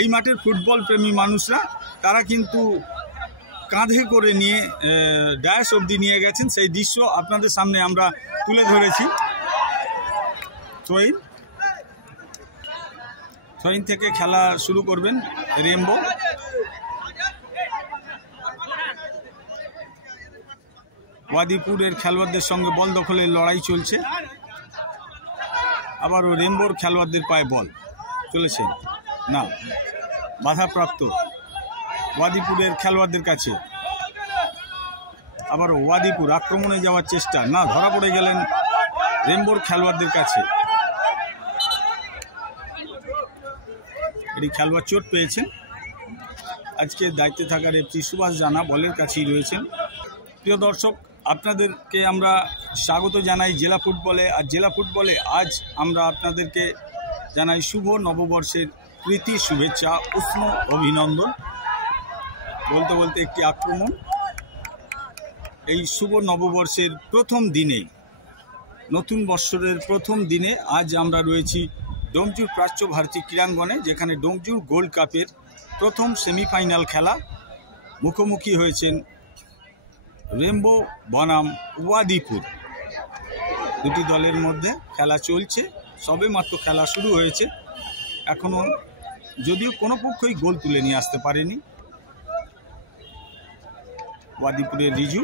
এই মাঠের ফুটবল প্রেমী মানুষরা তারা কিন্তু কাঁধে করে নিয়ে ডায়াস অবধি নিয়ে গেছেন। সেই দৃশ্য আপনাদের সামনে আমরা তুলে ধরেছি। থ্রোইন থেকে খেলা শুরু করবেন রেমবো। ওয়াদিপুরের খেলোয়াড়দের সঙ্গে বল দখলের লড়াই চলছে। আবারও রেমবোর খেলোয়াড়দের পায়ে বল চলেছে না, বাধাপ্রাপ্ত ওয়াদিপুরের খেলোয়াড়দের কাছে। আবারও ওয়াদিপুর আক্রমণে যাওয়ার চেষ্টা, না, ধরা পড়ে গেলেন রেমবোর খেলোয়াড়দের কাছে। এটি খেলোয়াড় চোট পেয়েছেন। আজকে দায়িত্বে থাকা রেফারি সুভাষ জানা বলের কাছেই রয়েছেন। প্রিয় দর্শক, আপনাদেরকে আমরা স্বাগত জানাই জেলা ফুটবলে। আর জেলা ফুটবলে আজ আমরা আপনাদেরকে জানাই শুভ নববর্ষের প্রীতি শুভেচ্ছা, উষ্ণ অভিনন্দন। বলতে বলতে একটি আক্রমণ। এই শুভ নববর্ষের প্রথম দিনে, নতুন বৎসরের প্রথম দিনে আজ আমরা রয়েছি ডোমজুর প্রাচ্য ভারতী ক্রীড়াঙ্গনে, যেখানে ডোমজুর গোল্ড কাপের প্রথম সেমিফাইনাল খেলা। মুখোমুখি হয়েছেন রেমবো বনাম ওয়াদিপুর। দুটি দলের মধ্যে খেলা চলছে, সবে মাত্র খেলা শুরু হয়েছে। এখনো যদিও কোনো পক্ষই গোল তুলে নিয়ে আসতে পারেনি। ওয়াদিপুরের রিজু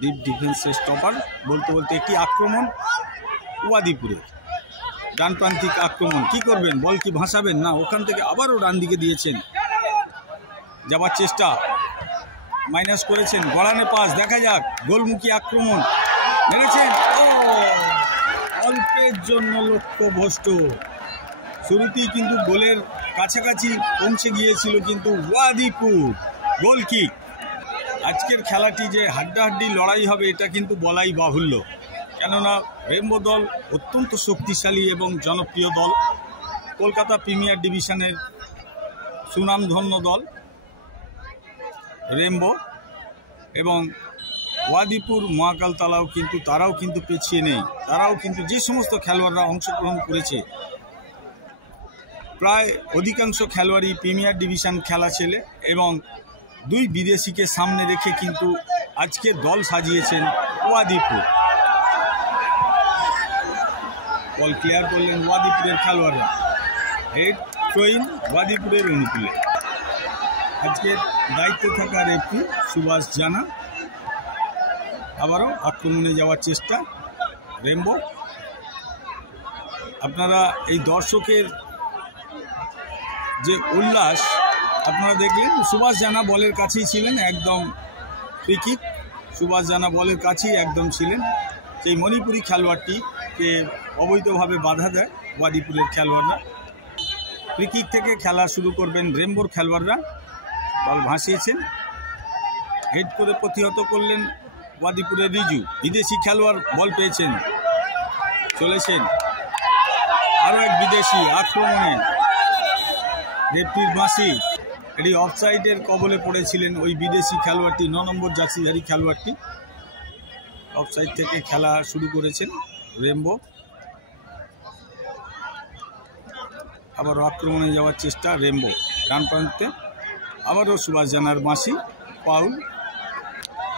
ডিপ ডিফেন্সের স্টপার। বলতে বলতে একটি আক্রমণ ওয়াদিপুরের, ডানপ্রান্তিক আক্রমণ। কি করবেন, বল কি ভাসাবেন? না, ওখান থেকে আবারও ডান দিকে দিয়েছেন, যাওয়ার চেষ্টা, মাইনাস করেছেন, গড়ানে পাস, দেখা যাক, গোলমুখী আক্রমণ মেরেছেন। ও, অল্পের জন্য লক্ষ্যভ্রষ্ট। শুরুতেই কিন্তু গোলের কাছাকাছি পৌঁছে গিয়েছিল কিন্তু ওয়াদিপুর। গোল কিক। আজকের খেলাটি যে হাড্ডাহাড্ডি লড়াই হবে এটা কিন্তু বলাই বাহুল্য, কেননা রেমবো দল অত্যন্ত শক্তিশালী এবং জনপ্রিয় দল। কলকাতা প্রিমিয়ার ডিভিশনের সুনামধন্য দল রেমবো, এবং ওয়াদিপুর মহাকালতলাও কিন্তু তারাও কিন্তু পিছিয়ে নেই। তারাও কিন্তু যে সমস্ত খেলোয়াড়রা অংশগ্রহণ করেছে, প্রায় অধিকাংশ খেলোয়াড়ই প্রিমিয়ার ডিভিশন খেলা ছেলে, এবং দুই বিদেশিকে সামনে রেখে কিন্তু আজকে দল সাজিয়েছেন ওয়াদিপুর। বল ক্লিয়ার করলেন ওয়াদিপুরের খেলোয়াড়রা। হেড থ্রোইন ওয়াদিপুরের অনুকূলে। আজকের দায়িত্বে থাকা রেফারি সুভাষ জানা। আবারও আক্রমণে যাওয়ার চেষ্টা রেমবো। আপনারা এই দর্শকের যে উল্লাস আপনারা দেখলেন। সুভাষ জানা বলের কাছেই ছিলেন, একদম ফ্রি কিক। সুভাষ জানা বলের কাছেই একদম ছিলেন। সেই মণিপুরি খেলোয়াড়টিকে অবৈধভাবে বাধা দেয় ওয়াদিপুরের খেলোয়াড়রা। ফ্রি কিক থেকে খেলা শুরু করবেন রেমবোর খেলোয়াড়রা। বল ভাসিয়েছেন, হেড করে প্রতিহত করলেন ওয়াদিপুরের রিজু। বিদেশি খেলোয়াড় বল পেয়েছেন, চলেছেন আরও এক বিদেশি আক্রমণে। রেফারির বাঁশি। এটি অফসাইডের কবলে পড়েছিলেন ওই বিদেশি খেলোয়াড়টি, 9 নম্বর জার্সিধারী খেলোয়াড়টি। অফসাইড থেকে খেলা শুরু করেছেন রেমবো। আবারও আক্রমণে যাওয়ার চেষ্টা রেমবো ডান প্রান্তে। আবারও সুভাষ জানার বাঁশি, পাউল।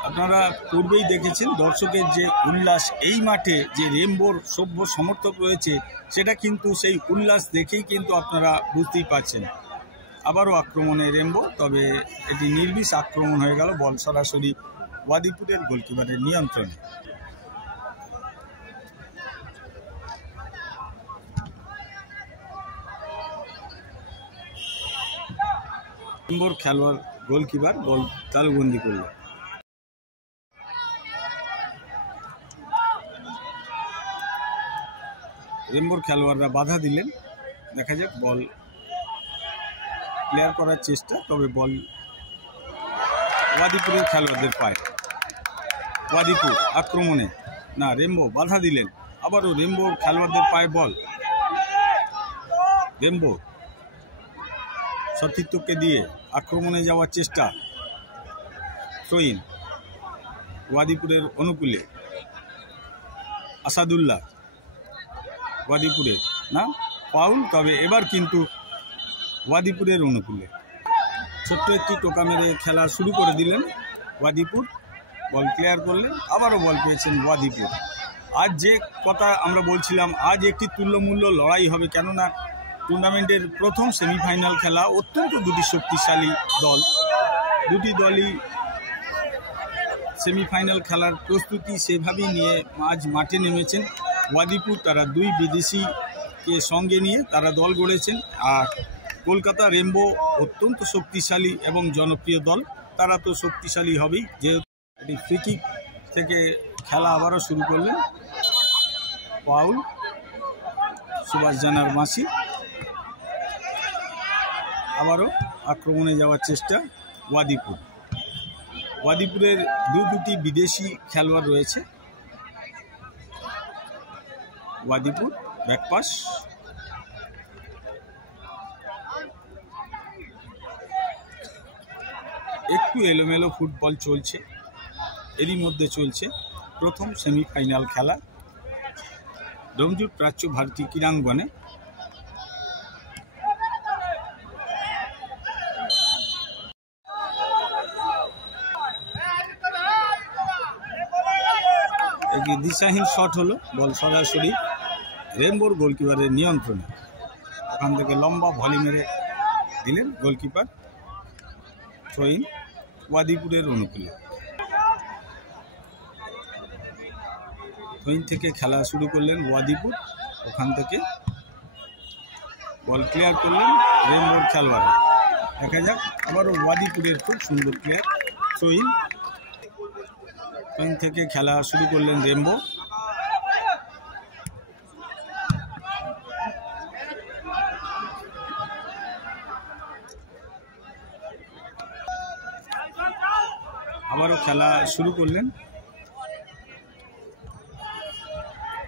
আপনারা পূর্বেই দেখেছেন দর্শকের যে উল্লাস, এই মাঠে যে রেমবোর সভ্য সমর্থক রয়েছে সেটা কিন্তু সেই উল্লাস দেখেই কিন্তু আপনারা বুঝতেই পারছেন। আবারও আক্রমণে রেমবো, তবে এটি নির্বিষ আক্রমণ হয়ে গেল। বল সরাসরি ওয়াদিপুরের গোলকিপারের নিয়ন্ত্রণে। রেমবোর খেলোয়াড় গোলকিপার বল তালুবন্দি করল। রেমবোর খেলোয়াড়রা বাধা দিলেন, দেখা যাক। বল ক্লিয়ার করার চেষ্টা, তবে বল ওয়াদিপুরের খেলোয়াড়দের পায়। ওয়াদিপুর আক্রমণে, না, রেমবো বাধা দিলেন। আবারও রেমবোর খেলোয়াড়দের পায় বল। রেমবো সতীর্থকে দিয়ে আক্রমণে যাওয়ার চেষ্টা। থ্রোইন ওয়াদিপুরের অনুকূলে। আসাদুল্লাহ ওয়াদিপুরের না, ফাউল। তবে এবার কিন্তু ওয়াদিপুরের অনুকূলে ছোট্ট একটি টোকা মেরে খেলা শুরু করে দিলেন ওয়াদিপুর। বল ক্লিয়ার করলেন, আবারও বল পেয়েছেন ওয়াদিপুর। আজ যে কথা আমরা বলছিলাম, আজ একটি তুল্যমূল্য লড়াই হবে, কেননা টুর্নামেন্টের প্রথম সেমিফাইনাল খেলা। অত্যন্ত দুটি শক্তিশালী দল, দুটি দলই সেমিফাইনাল খেলার প্রস্তুতি সেভাবেই নিয়ে আজ মাঠে নেমেছেন। ওয়াদিপুর তারা দুই বিদেশিকে সঙ্গে নিয়ে তারা দল গড়েছেন, আর কলকাতা রেমবো অত্যন্ত শক্তিশালী এবং জনপ্রিয় দল, তারা তো শক্তিশালী হবেই। যেহেতু এটি ফ্রি কিক থেকে খেলা আবারও শুরু করলেন, ফাউল সুভাষ জানার মাসি। আবারও আক্রমণে যাওয়ার চেষ্টা ওয়াদিপুর। ওয়াদিপুরের দুটি বিদেশি খেলোয়াড় রয়েছে। ওয়াদিপুর ব্যাকপাস, একটু এলোমেলো ফুটবল চলছে। এরই মধ্যে চলছে প্রথম সেমিফাইনাল খেলা ডোমজুড় প্রাচ্য ভারতী ক্রীড়াঙ্গনে। একটি দিশাহীন শট হলো, বল সরাসরি রেমবোর গোলকিপারের নিয়ন্ত্রণে। ওখান থেকে লম্বা ভলি মেরে দিলেন গোলকিপার। থ্রোইন ওয়াদিপুরের অনুকূলে। থ্রোইন থেকে খেলা শুরু করলেন ওয়াদিপুর, ওখান থেকে বল ক্লিয়ার করলেন রেমবোর খেলোয়াড়। দেখা যাক, আবারও ওয়াদিপুরের খুব সুন্দর প্লেয়ার থ্রোইন। থ্রোইন থেকে খেলা শুরু করলেন রেমবো। আবারও খেলা শুরু করলেন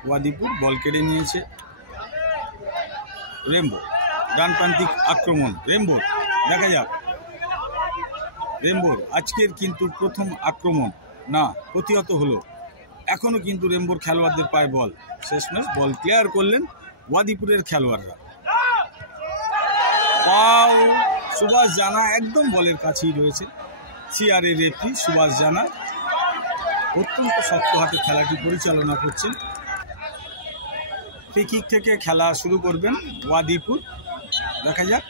ওয়াদিপুর, বল কেড়ে নিয়েছে রেমবো। ডানপ্রান্তিক আক্রমণ রেমবোর, দেখা যাক রেমবোর আজকের কিন্তু প্রথম আক্রমণ না, প্রতিহত হলো। এখনও কিন্তু রেমবোর খেলোয়াড়দের পায়ে বল। শেষমেশ বল ক্লিয়ার করলেন ওয়াদিপুরের খেলোয়াড়রা। ফাউল সুভাষ জানা একদম বলের কাছেই রয়েছে। সিআরের রেফারি সুভাষ জানা অত্যন্ত শক্ত হাতে খেলাটি পরিচালনা করছেন। ফ্রি কিক থেকে খেলা শুরু করবেন ওয়াদিপুর। দেখা যাক,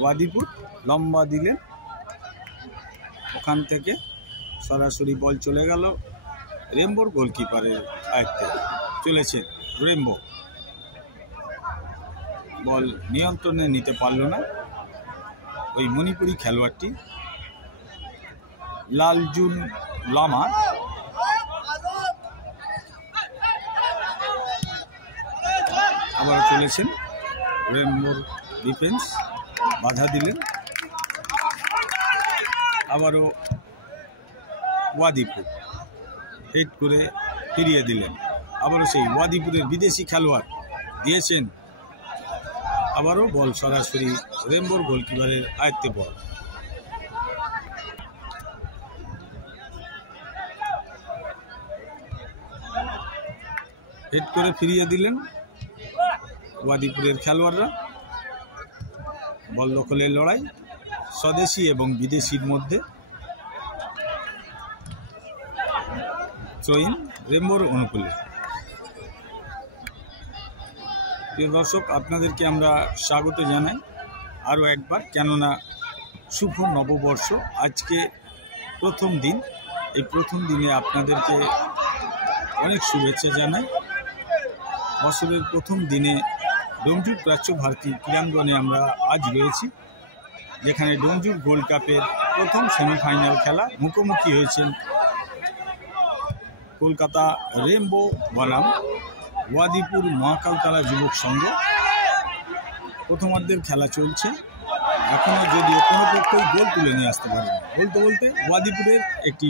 ওয়াদিপুর লম্বা দিলেন, ওখান থেকে সরাসরি বল চলে গেল রেমবোর গোলকিপারের আয়ত্তে চলেছে রেমবো। বল নিয়ন্ত্রণে নিতে পারল না ওই মণিপুরি খেলোয়াড়টি লালজুন লামা। আবার চলেছেন রেমবোর ডিফেন্স, বাধা দিলেন। আবারও ওয়াদিপুর হেড করে ফিরিয়ে দিলেন। আবারও সেই ওয়াদিপুরের বিদেশি খেলোয়াড় দিয়েছেন। আবারও বল সরাসরি রেমবোর গোলকিপারের আয়ত্তে বল। হেড করে ফিরিয়ে দিলেন ওয়াদিপুরের খেলোয়াড়রা। বল দখলের লড়াই স্বদেশি এবং বিদেশির মধ্যে। থ্রোইন রেমবোর অনুকূলে। প্রিয় দর্শক, আপনাদেরকে আমরা স্বাগত জানাই আরও একবার, কেননা শুভ নববর্ষ আজকে প্রথম দিন। এই প্রথম দিনে আপনাদেরকে অনেক শুভেচ্ছা জানাই। বছরের প্রথম দিনে ডোমজুড় প্রাচ্য ভারতী ক্রীড়াঙ্গনে আমরা আজ রয়েছি, যেখানে ডোমজুড় গোল্ড কাপের প্রথম সেমিফাইনাল খেলা মুখোমুখি হয়েছেন কলকাতা রেমবো বনাম ওয়াদিপুর মহাকালতলা যুবক সংঘ। প্রথমার্ধের খেলা চলছে, এখনও যদিও কোনো পক্ষই গোল তুলে নিয়ে আসতে পারেনি। বলতে বলতে ওয়াদিপুরের একটি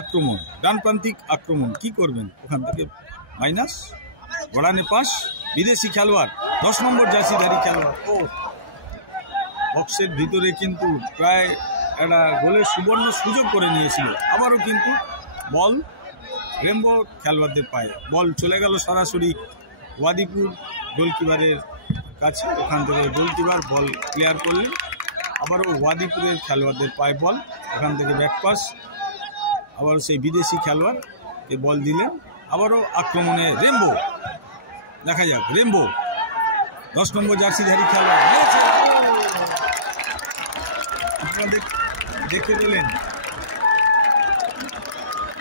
আক্রমণ, ডানপ্রান্তিক আক্রমণ, কি করবেন ওখান থেকে মাইনাস গড়ানে পাস। বিদেশি খেলোয়াড় 10 নম্বর জার্সিধারী খেলোয়াড়, ও বক্সের ভিতরে কিন্তু প্রায় একটা গোলের সুবর্ণ সুযোগ করে নিয়েছিল। আবারও কিন্তু বল রেমবো খেলোয়াড়দের পায়ে, বল চলে গেল সরাসরি ওয়াদিপুর গোলকিপারের কাছে, ওখান থেকে গোলকিপার বল ক্লিয়ার করলেন। আবারও ওয়াদিপুরের খেলোয়াড়দের পায়ে বল, ওখান থেকে ব্যাকপাস, আবারও সেই বিদেশি খেলোয়াড়কে বল দিলেন। আবারও আক্রমণে রেম্বো, দেখা যাক রেম্বো 10 নম্বর জার্সিধারী খেলোয়াড়। আপনারা দেখে পেলেন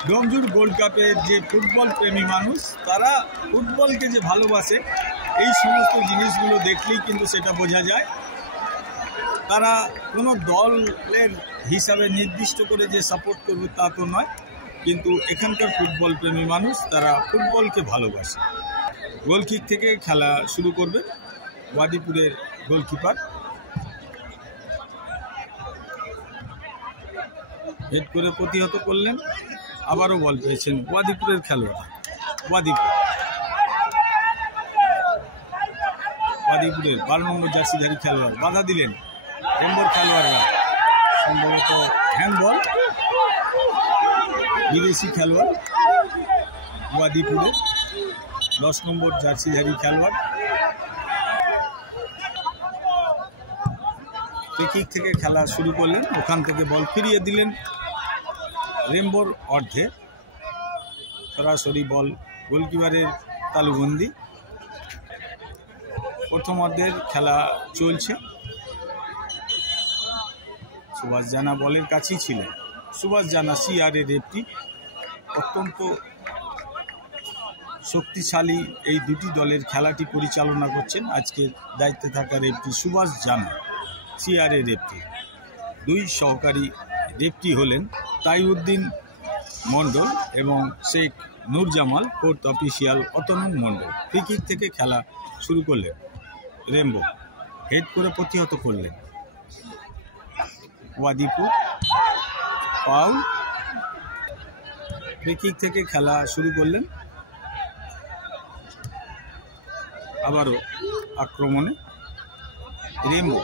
ডোমজুড় গোল্ড কাপের যে ফুটবল প্রেমী মানুষ, তারা ফুটবলকে যে ভালোবাসে এই সমস্ত জিনিসগুলো দেখলেই কিন্তু সেটা বোঝা যায়। তারা কোনো দলের হিসাবে নির্দিষ্ট করে যে সাপোর্ট করবে তা তো নয়, কিন্তু এখানকার ফুটবল প্রেমী মানুষ তারা ফুটবলকে ভালোবাসে। গোলকিক থেকে খেলা শুরু করবে ওয়াদিপুরের গোলকিপার। হেড করে প্রতিহত করলেন, আবারও বল পেয়েছেন ওয়াদিপুরের খেলোয়াড়। ওয়াদিপুরের 12 নম্বর জার্সিধারী খেলোয়াড় বাধা দিলেন। রেম্বোর খেলোয়াড়রা সম্ভবত হ্যান্ডবল, বিদেশি খেলোয়াড় ওয়াদিপুরের 10 নম্বর জার্সিধারী খেলোয়াড়। ফ্রি-কিক থেকে খেলা শুরু করলেন, ওখান থেকে বল ফিরিয়ে দিলেন রেম্বোর অর্ধে। সরাসরি বল গোলকিপারের তালুবন্দি। প্রথম অর্ধের খেলা চলছে। সুভাষ জানা বলের কাছেই ছিলেন। সুভাষ জানা সিআরের রেফরি, অত্যন্ত শক্তিশালী এই দুটি দলের খেলাটি পরিচালনা করছেন আজকের দায়িত্বে থাকা রেফরি সুভাষ জানা সিআরের রেফরি। 2 সহকারী রেফরি হলেন তাইউদ্দিন মণ্ডল এবং শেখ নুরজামাল, 4th অফিসিয়াল অতনু মণ্ডল। ফ্রি-কিক থেকে খেলা শুরু করলেন রেম্বো, হেড করে প্রতিহত করলেন ওয়াদিপুর, ফাউল। ফ্রি-কিক থেকে খেলা শুরু করলেন, আবারও আক্রমণে রেম্বো,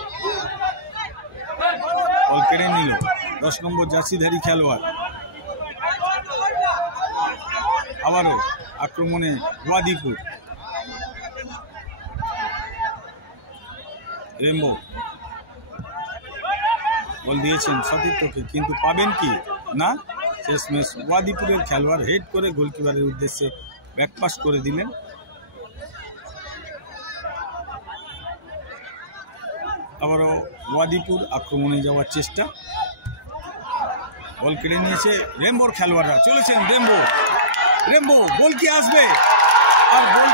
বল কেড়ে নিল 10 নম্বর জার্সিধারী খেলোয়াড়। আবারও আক্রমণে ওয়াদিপুর, রেম্বো বল দিয়েছেন সতীর্থকে, কিন্তু পাবেন কি না। শেষমেশ ওয়াদিপুরের খেলোয়াড় হেড করে গোলকিপারের উদ্দেশ্যে ব্যাকপাস করে দিলেন। আবারও ওয়াদিপুর আক্রমণে যাওয়ার চেষ্টা, বল কেড়ে নিয়েছে রেম্বোর খেলোয়াড়রা, চলেছেন রেম্বো গোল কি আসবে? আর গোল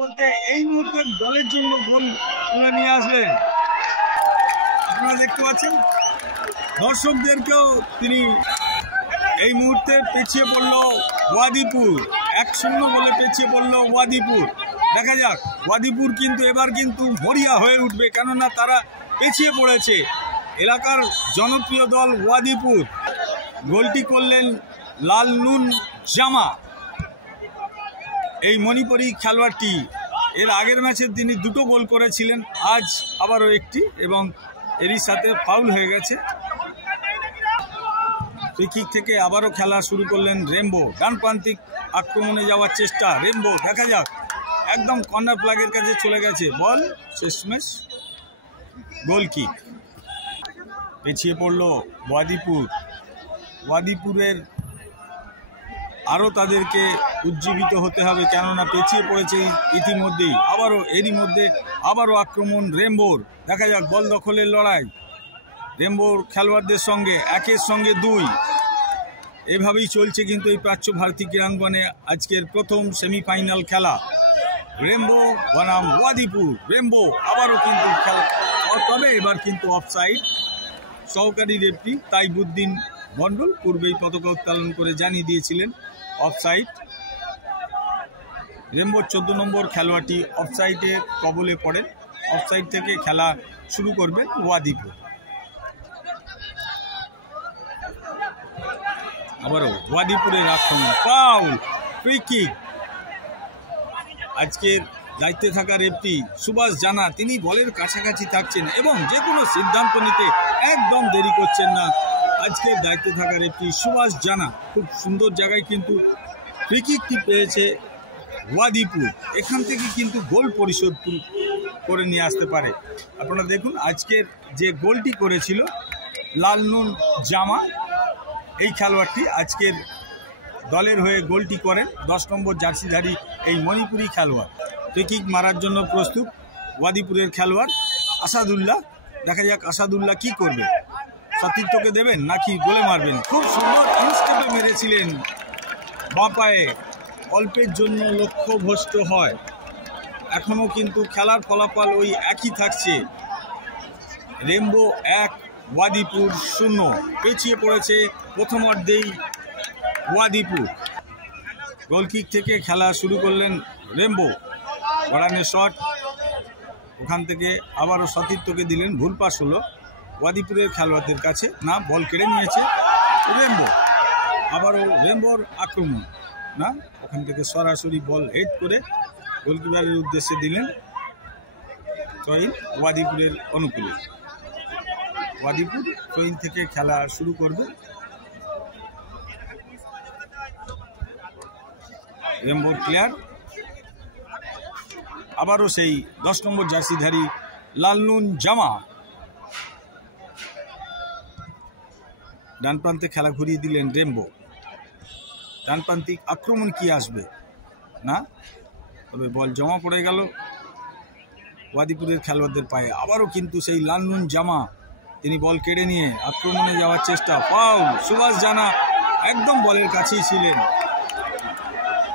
বলতে এই মুহূর্তে দলের জন্য গোল তুলে নিয়ে আসলেন। আপনারা দেখতে পাচ্ছেন দর্শকদেরকেও তিনি এই মুহূর্তে পেছিয়ে পড়ল ওয়াদিপুর, 1-0 বলে পেছিয়ে পড়ল ওয়াদিপুর। দেখা যাক ওয়াদিপুর কিন্তু এবার কিন্তু মরিয়া হয়ে উঠবে, কেননা তারা পেছিয়ে পড়েছে। এলাকার জনপ্রিয় দল ওয়াদিপুর। গোলটি করলেন লাল নুন জামা, এই মণিপুরি খেলোয়াড়টি। এর আগের ম্যাচে তিনি 2টো গোল করেছিলেন, আজ আবারও একটি, এবং এরই সাথে ফাউল হয়ে গেছে। ফ্রি-কিক থেকে আবারও খেলা শুরু করলেন রেম্বো, ডানপ্রান্তিক আক্রমণে যাওয়ার চেষ্টা রেম্বো, দেখা যাক, একদম কর্নার ফ্ল্যাগের কাছে চলে গেছে বল, শেষমেশ গোল কিক। পেছিয়ে পড়ল ওয়াদিপুরের আরও তাদেরকে উজ্জীবিত হতে হবে, কেননা পেছিয়ে পড়েছে ইতিমধ্যেই। এরই মধ্যে আবারও আক্রমণ রেম্বোর, দেখা যাক বল দখলের লড়াই রেম্বোর খেলোয়াড়দের সঙ্গে, 1-এর সঙ্গে 2, এভাবেই চলছে কিন্তু এই প্রাচ্য ভারতী ক্রীড়াঙ্গনে আজকের প্রথম সেমিফাইনাল খেলা। রেমবো বনাম ওয়াদিপুর। রেমবো আবারও কিন্তু খেলা, তবে এবার কিন্তু অফসাইড। সহকারী রেফারি তাইবুদ্দিন মণ্ডল পূর্বেই পতাকা উত্তোলন করে জানিয়ে দিয়েছিলেন অফসাইড। রেমবোর 14 নম্বর খেলোয়াড়টি অফসাইডের কবলে পড়েন। অফসাইড থেকে খেলা শুরু করবেন ওয়াদিপুর। আবারও ওয়াদিপুরের আক্রমণ, ফাউল, ফ্রি কিক। আজকের দায়িত্বে থাকা রেফারি সুভাষ জানা, তিনি বলের কাছাকাছি থাকছেন এবং যে কোনো সিদ্ধান্ত নিতে একদম দেরি করছেন না। আজকের দায়িত্বে থাকা রেফারি সুভাষ জানা খুব সুন্দর জায়গায় কিন্তু ফ্রি কিকটি পেয়েছে ওয়াদিপুর। এখান থেকে কিন্তু গোল পরিশোধ করে নিয়ে আসতে পারে। আপনারা দেখুন আজকের যে গোলটি করেছিল লালনুন জামা, এই খেলোয়াড়টি আজকের দলের হয়ে গোলটি করেন 10 নম্বর জার্সিধারী এই মণিপুরি খেলোয়াড়। ফ্রি কিক মারার জন্য প্রস্তুত ওয়াদিপুরের খেলোয়াড় আসাদুল্লাহ। দেখা যাক আসাদুল্লাহ কি করবে, সতীর্থকে দেবেন নাকি গোলে মারবেন। খুব সুন্দর ইনস্টেপে মেরেছিলেন বাঁ পায়ে, অল্পের জন্য লক্ষ্যভ্রষ্ট হয়। এখনও কিন্তু খেলার ফলাফল ওই একই থাকছে, রেমবো 1 ওয়াদিপুর 0। পেছিয়ে পড়েছে প্রথমার্ধেই ওয়াদিপুর। গোলকিক থেকে খেলা শুরু করলেন রেমবো। গড়ানের শট, ওখান থেকে আবারও সতীর্থকে দিলেন, ভুল পাস হলো ওয়াদিপুরের খেলোয়াড়দের কাছে, না বল কেড়ে নিয়েছে রেমবো। আবারও রেমবোর আক্রমণ, না ওখান থেকে সরাসরি বল হেড করে গোলকিপারের উদ্দেশ্যে দিলেন থ্রোইন ওয়াদিপুরের অনুকূলে। ওয়াদিপুর থ্রোইন থেকে খেলা শুরু করবে। রেমবোর প্লেয়ার আবারও সেই 10 নম্বর জার্সিধারী লালনুন জামা, ডান প্রান্তে খেলা ঘুরিয়ে দিলেন রেমবো। ডানপ্রান্তিক আক্রমণ কি আসবে না, তবে বল জমা পড়ে গেল ওয়াদিপুরের খেলোয়াড়দের পায়ে। আবারও কিন্তু সেই লালনুন জামা, তিনি বল কেড়ে নিয়ে আক্রমণে যাওয়ার চেষ্টা, ফাউল। সুভাষ জানা একদম বলের কাছেই ছিলেন,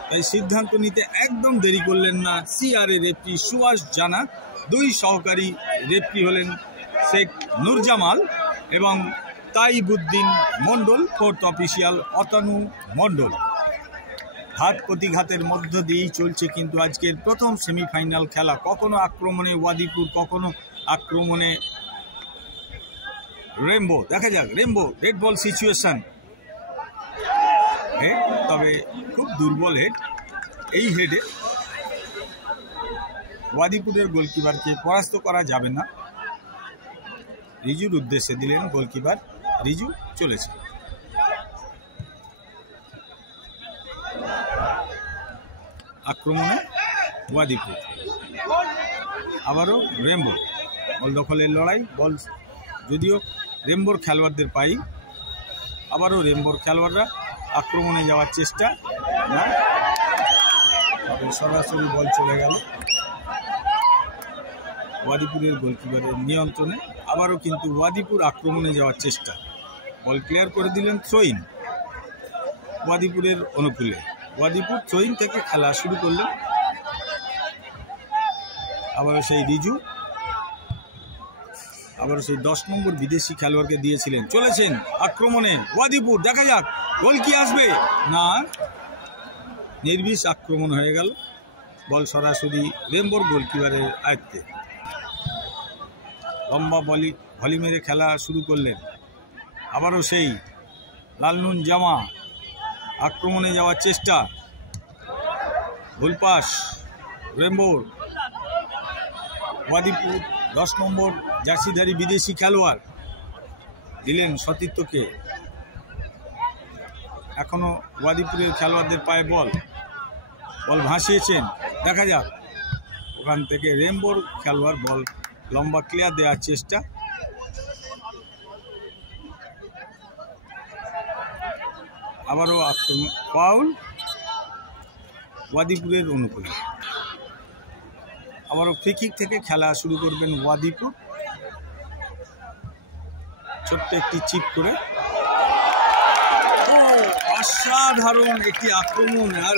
তাই সিদ্ধান্ত নিতে একদম দেরি করলেন না সিআরএ রেফারি সুভাষ জানা। 2 সহকারী রেফারি হলেন শেখ নুরজামাল এবং তাইবুদ্দিন মণ্ডল, 4th অফিসিয়াল অতানু মণ্ডল। ঘাত প্রতিঘাতের মধ্য দিয়েই চলছে কিন্তু আজকের প্রথম সেমিফাইনাল খেলা। কখনো আক্রমণে ওয়াদিপুর, কখনো আক্রমণে রেমবো। দেখা যাক, Rambo red ball situation, head, তবে খুব দুর্বল হেড। এই হেডে ওয়াদিপুরের গোলকিপারকে পরাস্ত করা যাবে না। রিজুর উদ্দেশ্যে দিলেন গোলকিপার, রিজু চলেছে। আক্রমণে ওয়াদিপুর, আবারও রেমবো। বল দখলের লড়াই, বল যদিও রেমবোর খেলোয়াড়দের পাই। আবারও রেমবোর খেলোয়াড়রা আক্রমণে যাওয়ার চেষ্টা, না সরাসরি বল চলে গেল ওয়াদিপুরের গোলকিপারের নিয়ন্ত্রণে। আবারও কিন্তু ওয়াদিপুর আক্রমণে যাওয়ার চেষ্টা, বল ক্লিয়ার করে দিলেন থ্রোইন ওয়াদিপুরের অনুকূলে। ওয়াদিপুর থ্রোইন থেকে খেলা শুরু করলেন। আবারও সেই রিজু, আবারও সেই 10 নম্বর বিদেশি খেলোয়াড়কে দিয়েছিলেন, চলেছেন আক্রমণে ওয়াদিপুর। দেখা যাক গোল কি আসবে, না নির্বিষ আক্রমণ হয়ে গেল, বল সরাসরি রেমবোর গোলকিপারের আয়ত্তে। লম্বা ভলি মেরে খেলা শুরু করলেন। আবারও সেই লালনুন জামা, আক্রমণে যাওয়ার চেষ্টা, ভুল পাস রেমবোর। ওয়াদিপুর 10 নম্বর জার্সিধারী বিদেশি খেলোয়াড় দিলেন সতীর্থকে। এখনো ওয়াদিপুরের খেলোয়াড়দের পায়ে বল ভাসিয়েছেন। দেখা যাক, ওখান থেকে রেমবোর খেলোয়াড় বল লম্বা ক্লিয়ার দেওয়ার চেষ্টা, আবারও আক্রমণ, ফাউল ওয়াদিপুরের অনুকূলে। আবারও ফ্রি কিক থেকে খেলা শুরু করবেন ওয়াদিপুর। ছোট্ট একটি চিপ করে, অসাধারণ একটি আক্রমণ, আর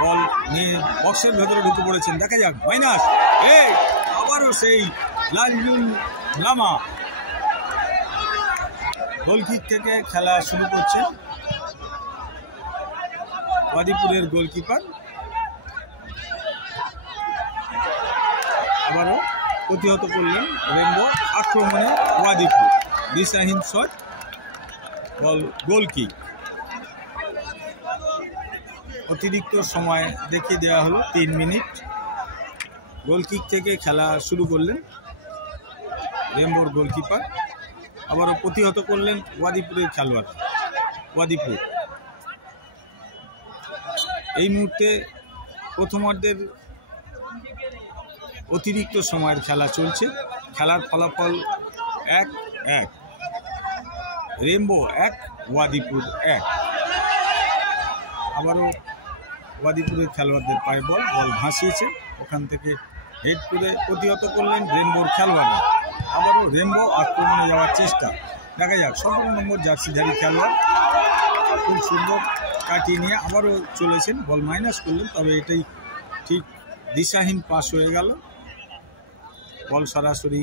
বল নিয়ে বক্সের ভেতরে ঢুকে পড়েছেন, দেখা যাক মাইনাস। আবারও সেই লালজুল লামা গোলকিক থেকে খেলা শুরু করছেন ওয়াদিপুরের গোলকিপার। আবারও প্রতিহত করলেন রেনবো, আক্রমণে ওয়াদিপুর, দিশাহীন শট, বল গোলকিক। অতিরিক্ত সময় দেখিয়ে দেওয়া হলো 3 মিনিট। গোলকিক থেকে খেলা শুরু করলেন রেনবোর গোলকিপার। আবারও প্রতিহত করলেন ওয়াদিপুরের খেলোয়াড় ওয়াদিপুর। এই মুহূর্তে প্রথমার্ধের অতিরিক্ত সময়ের খেলা চলছে। খেলার ফলাফল 1-1, রেনবো 1, ওয়াদিপুর 1। আবারও ওয়াদিপুরের খেলোয়াড়দের পায়ে বল ভাসিয়েছে, ওখান থেকে হেড করে প্রতিহত করলেন রেনবোর খেলোয়াড়রা। আবারও রেনবো আক্রমণে যাওয়ার চেষ্টা, দেখা যাক 17 নম্বর জার্সিধারী খেলোয়াড় খুব সুন্দর কাটিয়ে নিয়ে আবারও চলেছেন, বল মাইনাস করলেন, তবে এটাই ঠিক দিশাহীন পাস হয়ে গেল। বল সরাসরি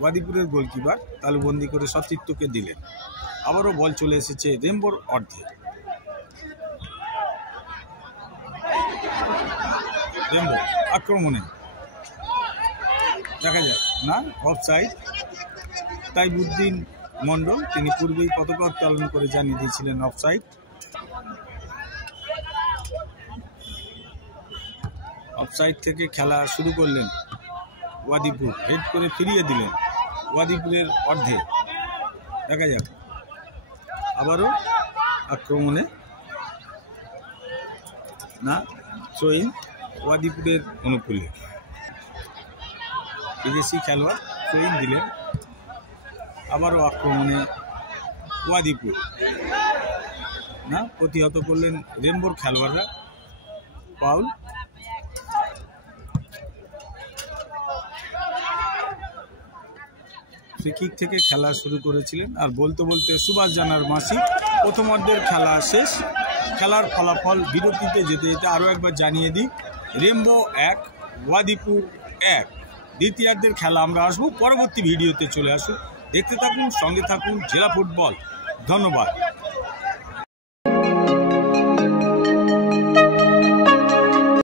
ওয়াদিপুরের গোলকিপার তালুবন্দি করে সতীর্থকে দিলেন। আবারও বল চলে এসেছে রেনবোর অর্ধে। রেনবো আক্রমণে, দেখা যায় না, অফসাইড। তাইবুদ্দিন মণ্ডল তিনি পূর্বেই পতাকা উত্তোলন করে জানিয়ে দিয়েছিলেন অফসাইড। অফসাইড থেকে খেলা শুরু করলেন ওয়াদিপুর, হেড করে ফিরিয়ে দিলেন ওয়াদিপুরের অর্ধে, দেখা যাক। আবারও আক্রমণে না, থ্রোইন ওয়াদিপুরের অনুকূলে, বিদেশি খেলোয়াড় থ্রোইন দিলেন। আবারও আক্রমণে ওয়াদিপুর না, প্রতিহত করলেন রেনবোর খেলোয়াড়রা, পাউল। ফ্রি কিক থেকে খেলা শুরু করেছিলেন। আর বলতে বলতে সুভাষ জানার মাসি প্রথমার্ধের খেলা শেষ। খেলার ফলাফল বিরতিতে যেতে যেতে আরও একবার জানিয়ে দিই, রেনবো 1, ওয়াদিপুর 1। দ্বিতীয়ার্ধের খেলা আমরা আসবো পরবর্তী ভিডিওতে, চলে আসুন, দেখতে থাকুন, সঙ্গে থাকুন জেলা ফুটবল। ধন্যবাদ।